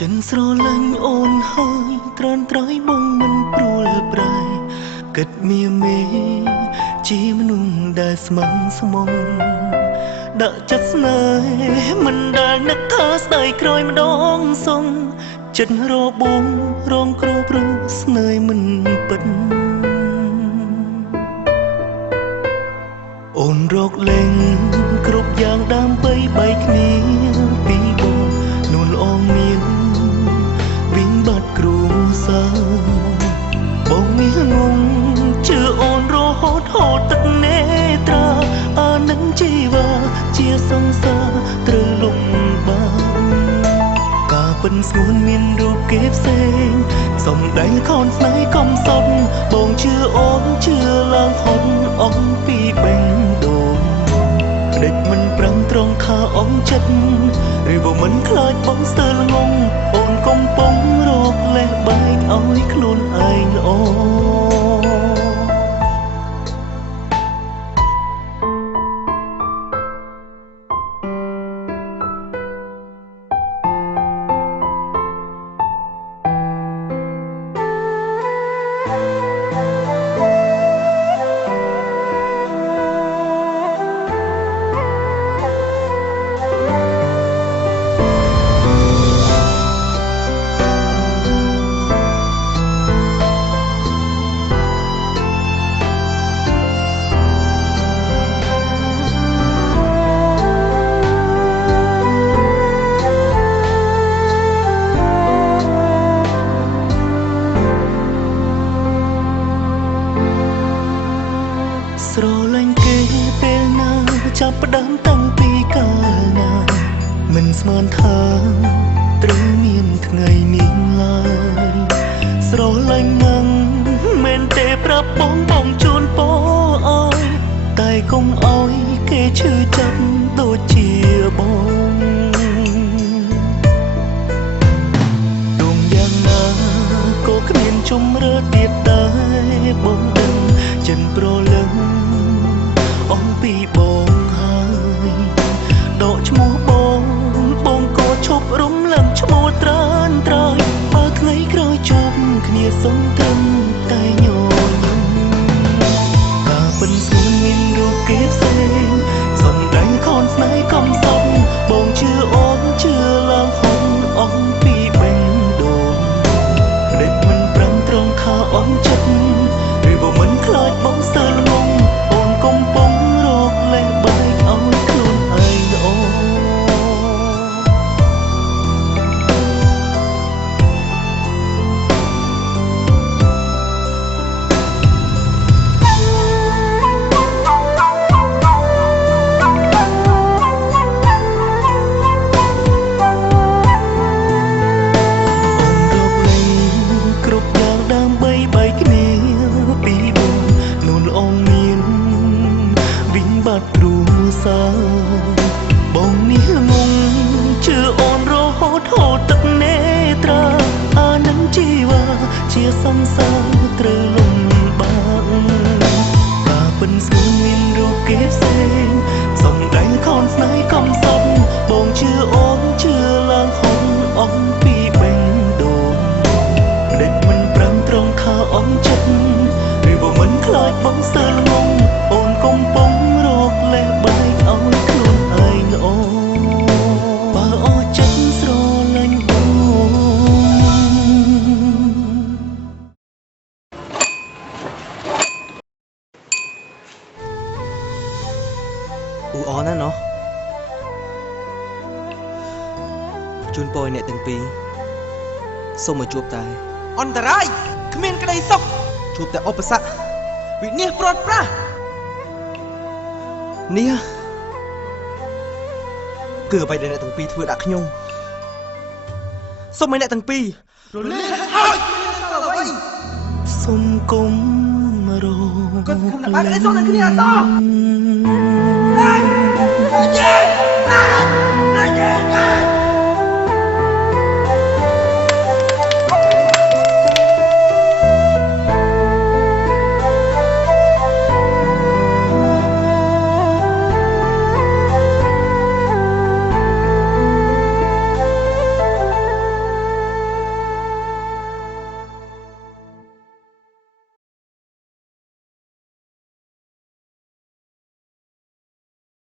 ចិនស្រឡាញ់អូនហើយត្រានត្រៃបងមិនព្រួលប្រែគិតមៀមេជាមនុស្សដែលស្មឹងស្មងដាក់ចិត្តស្នេហ៍មិនដែលនឹកថាស្ដាយក្រោយម្ដងសងចិត្តរបួងរងគ្រោះព្រោះស្នេហ៍មិនពិតអូនរកលេងគ្រប់យ៉ាងដើម្បីបែកគ្នាពីបងនួនល្អមានវិញបាត់គ្រួសារបងនេះងងជឿអូនរហូតហូតទឹកនេត្រាអានឹងជីវ៉ាជាសង្សារត្រូវលំបាកការពិនស្ងួនមានរូបគេផ្សេងសំដែងខនស្នេហ៍កំសត់បងជឿអូនជឿឡើងហត់អងពីបេងដូងដេចមិនប្រឹងត្រង់ថាអងចិត្តឬបើមិនខ្លាចបងស្ទើរល្ងងអូនកំពុងរកលេះបែកឲ្យខ្លួនឯងល្អស្រឡាញ់គេពេលណាចាប់ផ្ដើមតាំងពីកាលណាមិនស្មានថាត្រូវមានថ្ងៃនេះឡើយស្រឡាញ់ណាស់មែនទេប្រាប់បងបងជូនពរអើយតែកុំអោយគេឈឺចាប់ដូចជាបងដងយ៉ាងណាក៏គ្មានជំរឿទៀតដែរបងដឹងចិនប្រលឹងអងពីបងហើយដកឈ្មោះបងក៏ឈប់រំលឹកឈ្មោះត្រានត្រៃបើថ្ងៃក្រោយជួបគ្នាសងត្រឹមតែញញឹមការពិនស្ងួនមានរូបគេផ្សេងសំដែងខនស្នេហ៍កំសត់បងជឿអូនជឿឡើងហន់អងពីបេងដូងដេចមិនប្រឹងត្រង់ថាអន់ចិត្តឬបើមិនខ្លាចបងស្ទើរល្ងងអូនកំពុងរកលេះបែកឲ្យខ្លួនឯងល្អបងនេះងងជឿអូនរហូតហូតទឹកនេត្រាអានឹងជីវ៉ាជាសង្សារត្រូវលំបាកការពិនស្ងួនមានរូបគេផ្សេងសំដែងខនស្នេហ៍កំសត់បងជឿអូនជឿឡើងហន់អងពីបេងដូងដេចមិនប្រឹងត្រង់ថាអន់ចិត្តឬបើមិនខ្លាចបងស្ទើរល្ងងអូនកំពុងរកលេះបែកឲ្យខ្លួនឯងល្អបើអស់ចិត្តស្រឡាញ់អូនអណាណោះជូនពរអ្នកទាំងពីរសូមមកជួបតែអន្តរាយគ្មានក្តីសុខជួបតែឧបសគ្គវិនាសព្រាត់ប្រាសនេះគឺអ្វីដែលអ្នកទាំងពីរធ្វើដាក់ខ្ញុំសូមឲ្យអ្នកទាំងពីររលាហើយអ្វីសូមគុំរងគាត់គុំតែបែរក្តីសុខនឹងគ្នាអត់ត